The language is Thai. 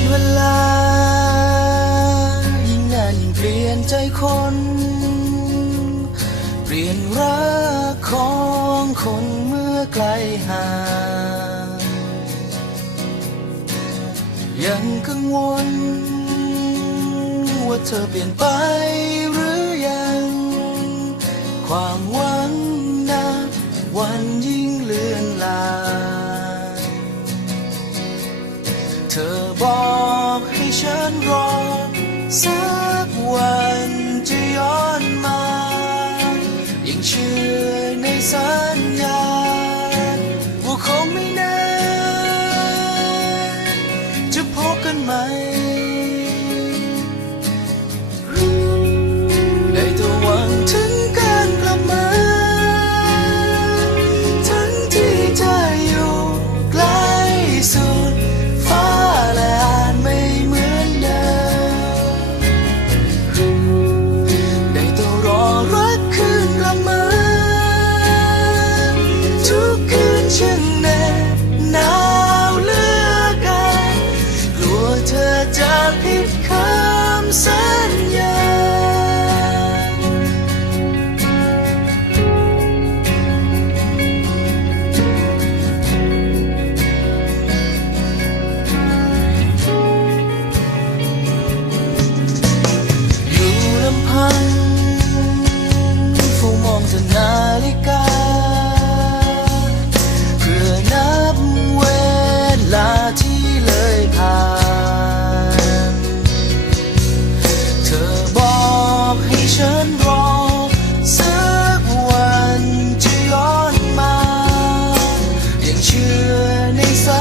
นเวลา ยิ่งนานยิ่งเปลี่ยนใจคน เปลี่ยนรักของคนเมื่อไกลห่างยังกังวล ว่าเธอเปลี่ยนไปหรือยัง ความหวังนะวันยิ่งเลือนลาง turn สักวันจะย้อนมายังเชื่อในสัญญาว่าคงไม่นานจะพบกันไหมได้แต่หวังถึง ช่างแน่หนาวเลือกัน กลัวเธอจะผิดคำสัญ 你算